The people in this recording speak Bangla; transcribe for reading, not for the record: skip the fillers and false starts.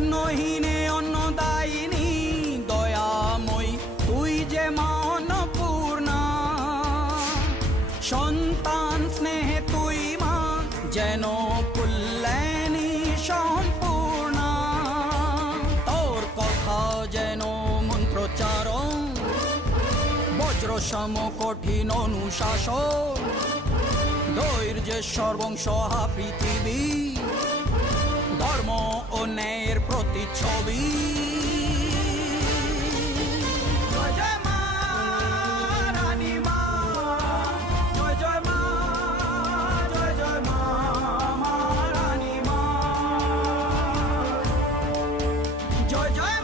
অন্নহীনে অন্নদায়িনী দয়াময়ী তুই যে মা অন্নপূর্ণা। সন্তান স্নেহে তুই মা যেন কল্যাণী সম্পূর্ণা। তোর কথা যেন মন্ত্রোচ্চারণ, বজ্র সম কঠিন অনুশাসন, ধৈর্যেশ্বর বংশহা পৃথিবী, ধর্ম ও ন্যায়ের প্রতিচ্ছবি। জয় জয় মা রানী মা, জয় জয় মা, জয় জয় মা, মা রানী মা, জয় জয়